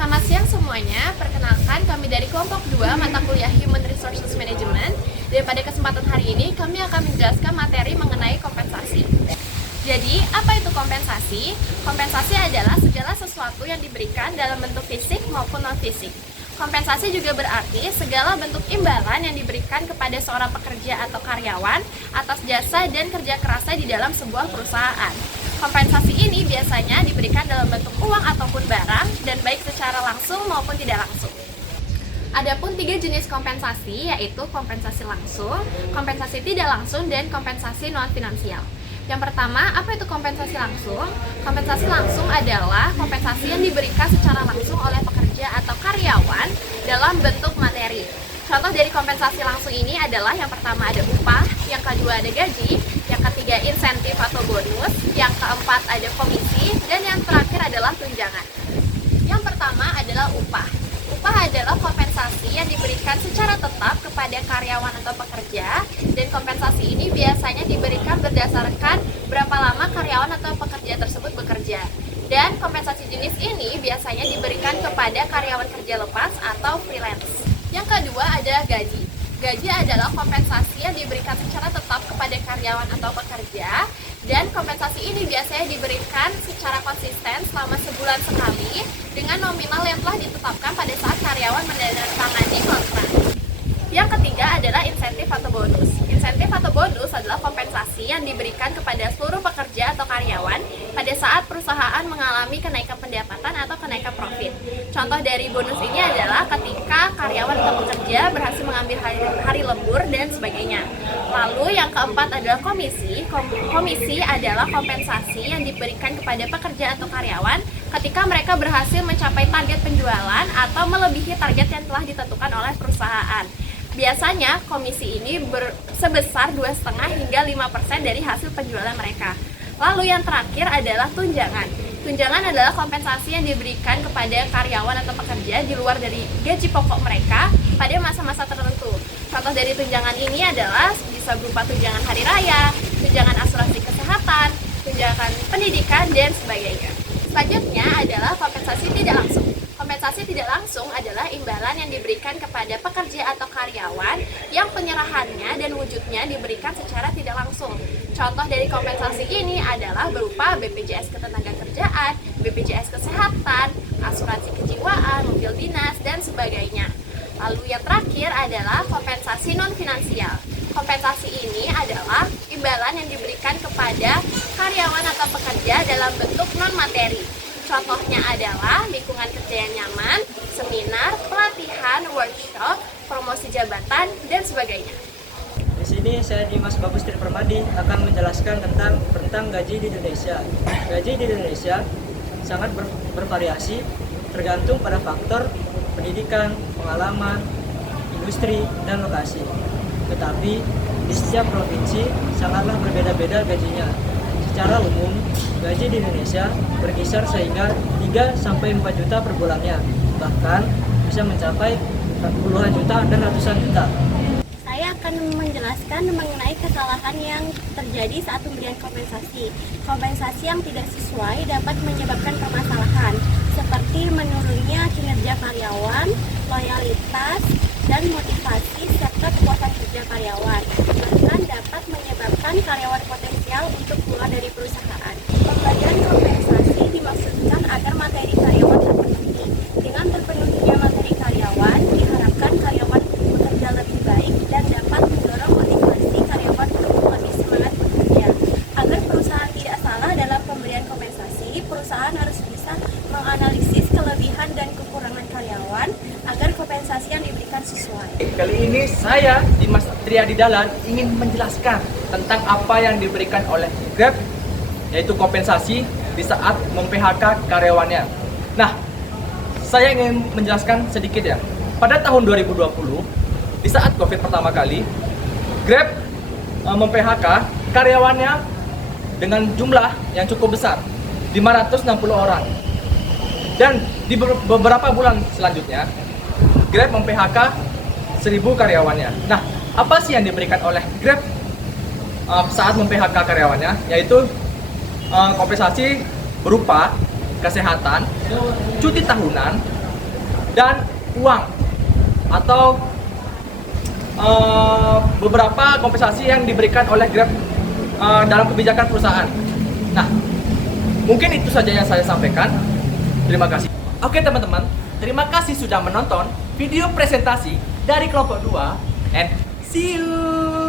Selamat siang semuanya, perkenalkan kami dari kelompok 2 mata kuliah Human Resources Management. Dan pada kesempatan hari ini kami akan menjelaskan materi mengenai kompensasi. Jadi, apa itu kompensasi? Kompensasi adalah segala sesuatu yang diberikan dalam bentuk fisik maupun non-fisik. Kompensasi juga berarti segala bentuk imbalan yang diberikan kepada seorang pekerja atau karyawan atas jasa dan kerja kerasnya di dalam sebuah perusahaan. Kompensasi ini biasanya diberikan dalam bentuk uang ataupun barang, dan baik secara langsung maupun tidak langsung. Adapun 3 jenis kompensasi, yaitu kompensasi langsung, kompensasi tidak langsung, dan kompensasi non-finansial. Yang pertama, apa itu kompensasi langsung? Kompensasi langsung adalah kompensasi yang diberikan secara langsung oleh pekerja atau karyawan dalam bentuk materi. Contoh dari kompensasi langsung ini adalah yang pertama ada upah, yang kedua ada gaji, yang ketiga insentif atau bonus, yang keempat ada komisi, dan yang terakhir adalah tunjangan. Yang pertama adalah upah. Upah adalah kompensasi yang diberikan secara tetap kepada karyawan atau pekerja, dan kompensasi ini biasanya diberikan berdasarkan berapa lama karyawan atau pekerja tersebut bekerja. Dan kompensasi jenis ini biasanya diberikan kepada karyawan kerja lepas atau freelance. Yang kedua adalah gaji. Gaji adalah kompensasi yang diberikan secara tetap kepada karyawan atau pekerja, dan kompensasi ini biasanya diberikan secara konsisten selama sebulan sekali dengan nominal yang telah ditetapkan pada saat karyawan menandatangani kontrak. Yang ketiga adalah insentif atau bonus. Insentif atau bonus adalah kompensasi yang diberikan kepada seluruh pekerja atau karyawan pada saat perusahaan mengalami kenaikan pendapatan atau kenaikan profit. Contoh dari bonus ini adalah ketika karyawan atau pekerja berhasil mengambil hari lembur dan sebagainya. Lalu yang keempat adalah komisi. Komisi adalah kompensasi yang diberikan kepada pekerja atau karyawan ketika mereka berhasil mencapai target penjualan atau melebihi target yang telah ditentukan oleh perusahaan. Biasanya komisi ini sebesar 2,5 hingga 5% dari hasil penjualan mereka. Lalu yang terakhir adalah tunjangan. Tunjangan adalah kompensasi yang diberikan kepada karyawan atau pekerja di luar dari gaji pokok mereka pada masa-masa tertentu. Contoh dari tunjangan ini adalah bisa berupa tunjangan hari raya, tunjangan asuransi kesehatan, tunjangan pendidikan, dan sebagainya. Selanjutnya adalah kompensasi tidak langsung. Kompensasi tidak langsung adalah imbalan yang diberikan kepada pekerja atau karyawan yang penyerahannya dan wujudnya diberikan secara tidak langsung. Contoh dari kompensasi ini adalah berupa BPJS Ketenagakerjaan, BPJS Kesehatan, asuransi kejiwaan, mobil dinas, dan sebagainya. Lalu yang terakhir adalah kompensasi non-finansial. Kompensasi ini adalah imbalan yang diberikan kepada karyawan atau pekerja dalam bentuk non-materi. Contohnya adalah lingkungan kerja yang nyaman, seminar, pelatihan, workshop, promosi jabatan, dan sebagainya. Di sini saya Dimas Bagus Tripermadi akan menjelaskan tentang gaji di Indonesia. Gaji di Indonesia sangat bervariasi tergantung pada faktor pendidikan, pengalaman, industri, dan lokasi. Tetapi di setiap provinsi sangatlah berbeda-beda gajinya. Secara umum, gaji di Indonesia berkisar sehingga 3-4 juta per bulannya, bahkan bisa mencapai puluhan juta dan ratusan juta. Saya akan menjelaskan mengenai kesalahan yang terjadi saat pemberian kompensasi. Kompensasi yang tidak sesuai dapat menyebabkan permasalahan, seperti menurunnya kinerja karyawan, loyalitas, dan motivasi serta kepuasan kerja karyawan. Bahkan dapat menyebabkan karyawan potensial untuk keluar dari perusahaan. Pemberian kompensasi dimaksudkan agar materi karyawan terpenuhi. Dengan terpenuhinya materi karyawan, diharapkan karyawan bekerja lebih baik dan dapat mendorong motivasi karyawan untuk lebih semangat bekerja. Agar perusahaan tidak salah dalam pemberian kompensasi, perusahaan harus bisa menganalisis kelebihan dan kekurangan karyawan agar kompensasi yang diberikan sesuai. Kali ini saya, Dimas Triadi Dahlan, ingin menjelaskan tentang apa yang diberikan oleh Grab, yaitu kompensasi di saat mem-PHK karyawannya. Nah, saya ingin menjelaskan sedikit ya. Pada tahun 2020, di saat COVID pertama kali, Grab mem-PHK karyawannya dengan jumlah yang cukup besar, 560 orang. Dan di beberapa bulan selanjutnya, Grab mem-PHK 1.000 karyawannya. Nah, apa sih yang diberikan oleh Grab saat mem-PHK karyawannya? Yaitu kompensasi berupa kesehatan, cuti tahunan, dan uang atau beberapa kompensasi yang diberikan oleh Grab dalam kebijakan perusahaan. Nah, mungkin itu saja yang saya sampaikan. Terima kasih. Oke teman-teman, terima kasih sudah menonton video presentasi dari kelompok 2 and see you.